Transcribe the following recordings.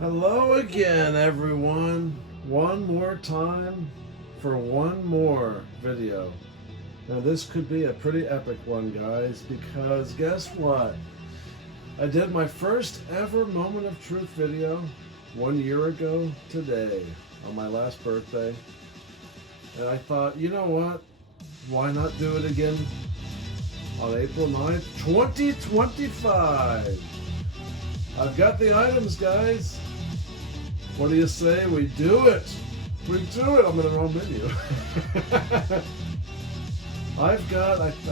Hello again, everyone. One more time for one more video. Now, this could be a pretty epic one, guys, because guess what? I did my first ever Moment of Truth video 1 year ago today, on my last birthday. And I thought, you know what? Why not do it again on April 9th, 2025? I've got the items, guys. What do you say we do it? We do it. I'm in the wrong menu. I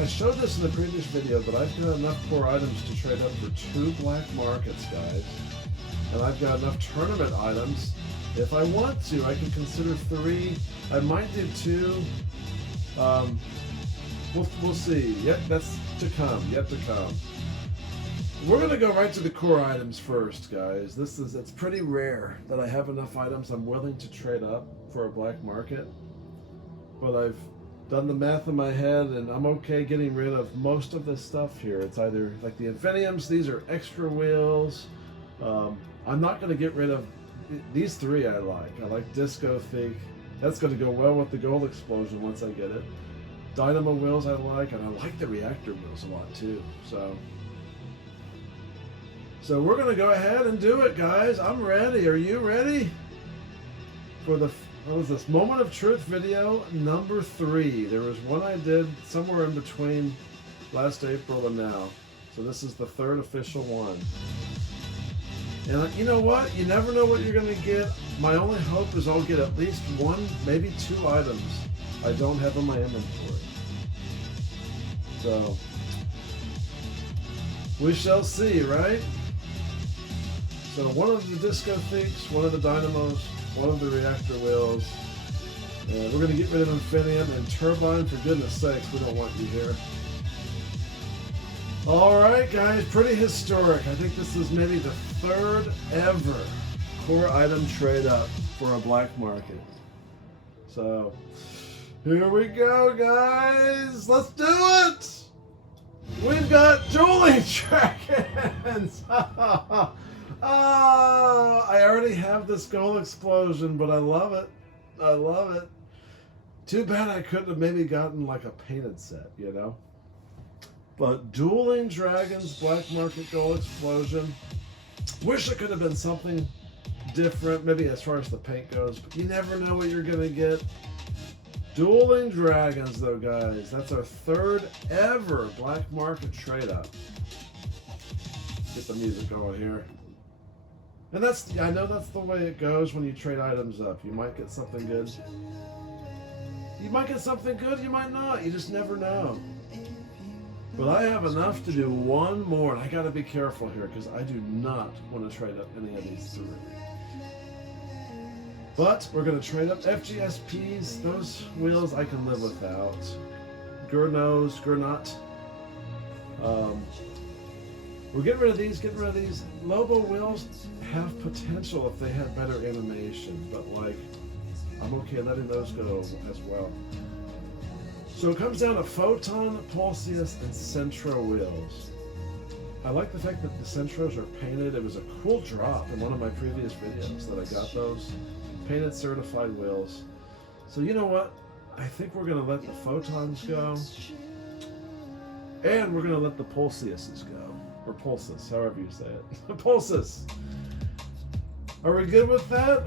showed this in the previous video, but I've got enough core items to trade up for 2 black markets, guys. And I've got enough tournament items. If I want to, I can consider 3. I might do 2. We'll see. Yet that's to come. Yet to come. We're going to go right to the core items first, guys. It's pretty rare that I have enough items I'm willing to trade up for a black market. But I've done the math in my head, and I'm okay getting rid of most of this stuff here. It's either like the Infiniums, these are extra wheels. I'm not going to get rid of these 3 I like. I like Disco Thief. That's going to go well with the Gold Explosion once I get it. Dynamo wheels I like, and I like the reactor wheels a lot too. So we're going to go ahead and do it, guys. I'm ready. Are you ready? For the, what was this? Moment of Truth video number 3. There was one I did somewhere in between last April and now. So this is the 3rd official one. And you know what? You never know what you're going to get. My only hope is I'll get at least 1, maybe 2 items I don't have in my inventory. So we shall see, right? So one of the Disco Thieves, one of the Dynamos, one of the Reactor Wheels. And we're going to get rid of Infinium and Turbine. For goodness sakes, we don't want you here. Alright guys, pretty historic. I think this is maybe the 3rd ever core item trade up for a black market. So, here we go, guys. Let's do it! We've got Dueling Dragons! Oh, I already have this Gold Explosion, but I love it. I love it. Too bad I couldn't have maybe gotten like a painted set, you know? But Dueling Dragons, Black Market Gold Explosion. Wish it could have been something different, maybe as far as the paint goes, but you never know what you're going to get. Dueling Dragons, though, guys. That's our 3rd ever Black Market trade-up. Get the music going here. And I know that's the way it goes when you trade items up. You might get something good. You might get something good, you might not. You just never know. But I have enough to do 1 more, and I gotta be careful here because I do not want to trade up any of these 3. But we're gonna trade up FGSPs. Those wheels I can live without. Gurnot. We're getting rid of these, Lobo wheels have potential if they had better animation, but like, I'm okay letting those go as well. So it comes down to Photon, Pulseus, and Centro wheels. I like the fact that the Centros are painted. It was a cool drop in one of my previous videos that I got those. Painted certified wheels. So you know what? I think we're gonna let the Photons go. And we're gonna let the Pulseuses go. Or Pulsus, however you say it. Pulsus! Are we good with that?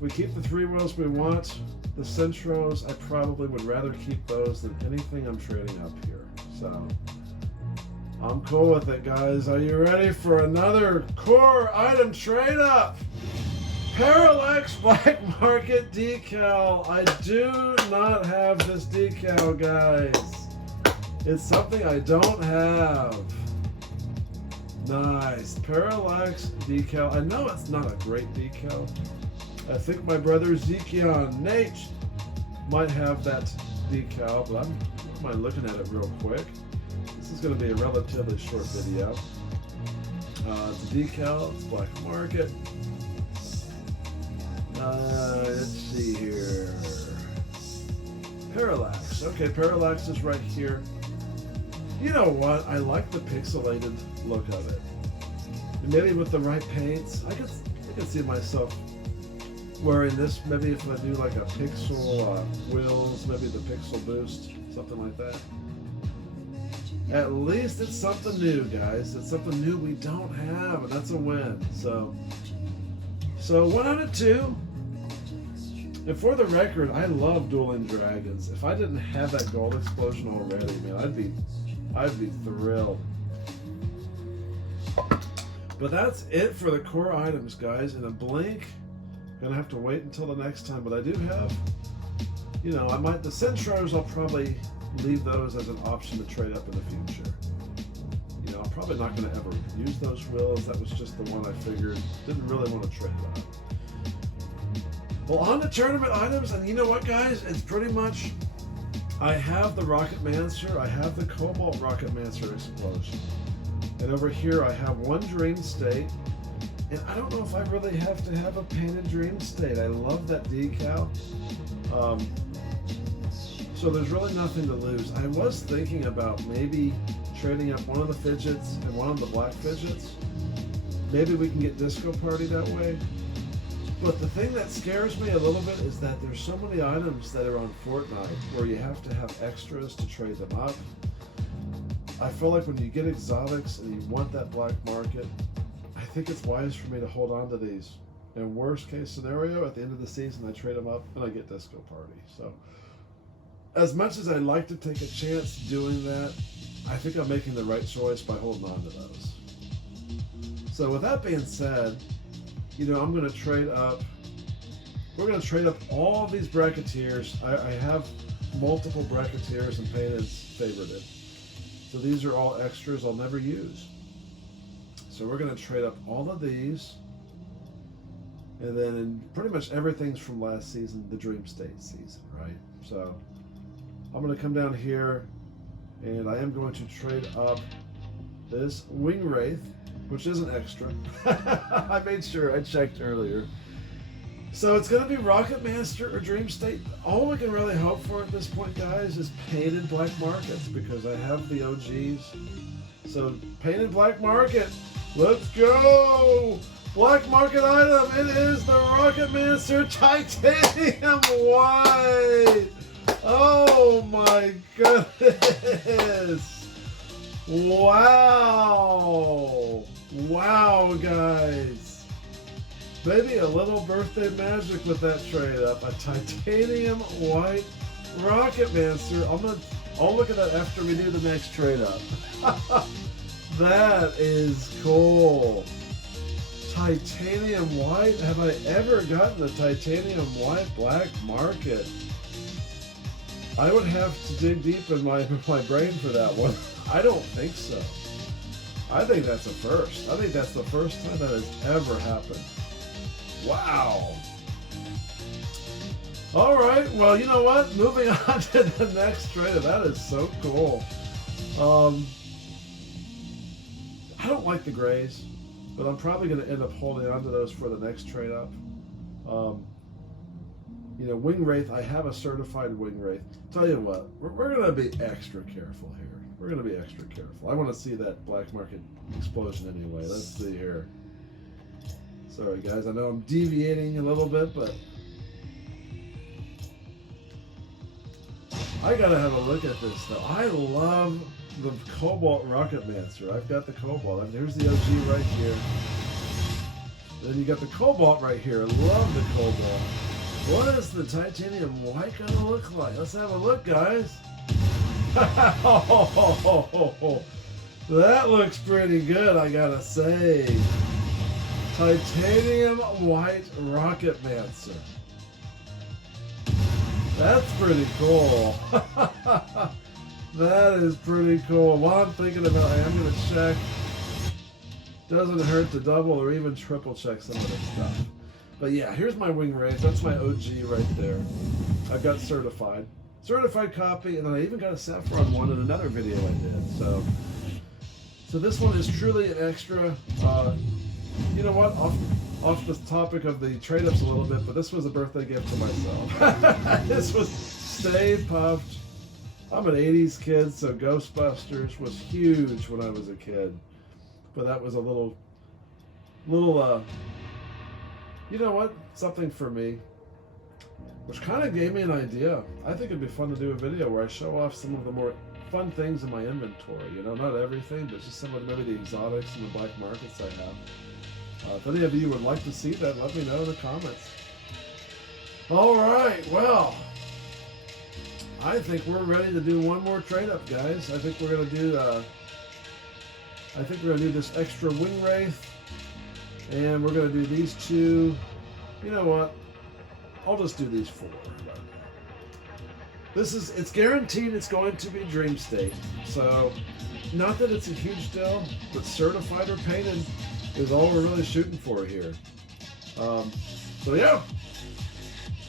We keep the 3 wheels we want. The Centros, I probably would rather keep those than anything I'm trading up here. So, I'm cool with it, guys. Are you ready for another core item trade up? Parallax Black Market decal. I do not have this decal, guys. It's something I don't have. Nice. Parallax decal. I know it's not a great decal. I think my brother Zekion Nate might have that decal, but I don't mind looking at it real quick. This is going to be a relatively short video. It's a decal. It's Black Market. Let's see here. Parallax. Okay, Parallax is right here. You know what? I like the pixelated look of it. And maybe with the right paints, can see myself wearing this. Maybe if I do like a Pixel wheels, maybe the Pixel Boost, something like that. At least it's something new, guys. It's something new we don't have, and that's a win. So 1 out of 2. And for the record, I love Dueling Dragons. If I didn't have that gold explosion already, man, I'd be thrilled. But that's it for the core items, guys. In a blink, gonna have to wait until the next time. But I do have, you know, the Centros, I'll probably leave those as an option to trade up in the future. You know, I'm probably not gonna ever use those wheels. That was just the one I figured. Didn't really want to trade it up. Well, on to tournament items, and you know what, guys? It's pretty much, I have the Rocket Mancer, I have the Cobalt Rocket Mancer Explosion. And over here I have one Dream State, and I don't know if I really have to have a painted Dream State. I love that decal. So there's really nothing to lose. I was thinking about maybe trading up one of the fidgets and one of the black fidgets. Maybe we can get Disco Party that way. But the thing that scares me a little bit is that there's so many items that are on Fortnite where you have to have extras to trade them up. I feel like when you get exotics and you want that black market, I think it's wise for me to hold on to these. In worst case scenario, at the end of the season, I trade them up and I get Disco Party. So as much as I'd like to take a chance doing that, I think I'm making the right choice by holding on to those. So with that being said, you know, I'm going to trade up. We're going to trade up all of these Bracketeers. I have multiple Bracketeers and painteds favorited. So these are all extras I'll never use. So we're going to trade up all of these. And then pretty much everything's from last season, the Dream State season, right? So I'm going to come down here and I am going to trade up this Wing Wraith, which is an extra. I made sure I checked earlier. So it's going to be Rocket Master or Dream State. All we can really hope for at this point, guys, is painted black markets because I have the OGs. So painted black market. Let's go! Black market item. It is the Rocket Master Titanium White. Oh my goodness. Wow. Wow, guys. Maybe a little birthday magic with that trade up. A Titanium White Rocket Mancer. I'll look at that after we do the next trade up. That is cool. Titanium White? Have I ever gotten a Titanium White black market? I would have to dig deep in my brain for that one. I don't think so. I think that's a first. I think that's the first time that has ever happened. Wow. All right. Well, you know what? Moving on to the next trade. That is so cool. I don't like the grays, but I'm probably going to end up holding on to those for the next trade up. You know, Wing Wraith, I have a certified Wing Wraith. Tell you what, we're going to be extra careful here. We're going to be extra careful. I want to see that black market explosion anyway. Let's see here. Sorry, guys. I know I'm deviating a little bit, but I got to have a look at this, though. I love the Cobalt Rocket Mancer. I've got the Cobalt. And there's the OG right here. Then you got the Cobalt right here. I love the Cobalt. What is the Titanium White going to look like? Let's have a look, guys. That looks pretty good, I gotta say. Titanium White Rocket Mancer. That's pretty cool. That is pretty cool. While I'm thinking about it, I'm going to check. Doesn't hurt to double or even triple check some of this stuff. But yeah, here's my Wing Wraith. That's my OG right there. I've got certified. Certified copy, and then I even got a Saffron one in another video I did. So this one is truly an extra. You know what? Off the topic of the trade-ups a little bit, but this was a birthday gift to myself. This was Stay Puft. I'm an 80s kid, so Ghostbusters was huge when I was a kid. But that was a little you know what? Something for me, which kind of gave me an idea. I think it'd be fun to do a video where I show off some of the more fun things in my inventory. You know, not everything, but just some of maybe the exotics and the black markets I have. If any of you would like to see that, let me know in the comments. All right, well, I think we're ready to do one more trade up, guys. I think we're gonna do this extra wing wraith, and we're gonna do these two. You know what? I'll just do these 4 right now. It's guaranteed it's going to be Dream State. So, not that it's a huge deal, but certified or painted is all we're really shooting for here. So yeah.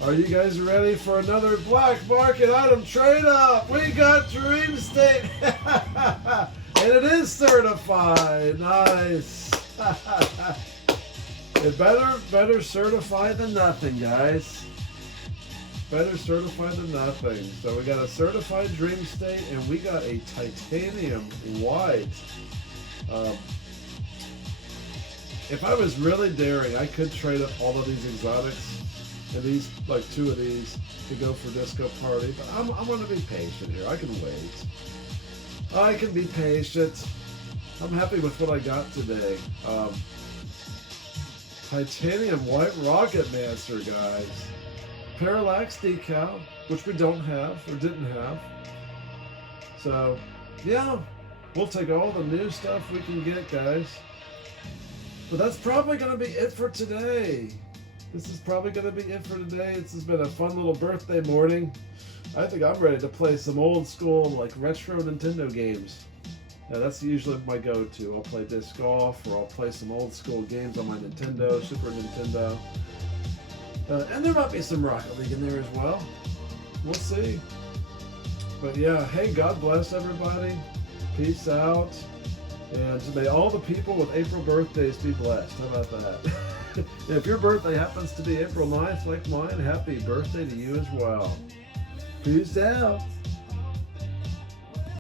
Are you guys ready for another black market item trade up? We got Dream State. And it is certified. Nice. It better certified than nothing, guys. Better certified than nothing. So we got a certified Dream State, and we got a titanium white. If I was really daring, I could trade up all of these exotics and these, like 2 of these, to go for Disco Party. But I'm going to be patient here. I can wait. I can be patient. I'm happy with what I got today. Titanium White Rocket Master, guys. Parallax decal, which we don't have, or didn't have. So, yeah, we'll take all the new stuff we can get, guys. But that's probably going to be it for today. This is probably going to be it for today. This has been a fun little birthday morning. I think I'm ready to play some old school, like, retro Nintendo games. Now, that's usually my go-to. I'll play disc golf, or I'll play some old school games on my Nintendo, Super Nintendo. And there might be some Rocket League in there as well. We'll see. But yeah, hey, God bless everybody. Peace out. And may all the people with April birthdays be blessed. How about that? If your birthday happens to be April 9th like mine, happy birthday to you as well. Peace out.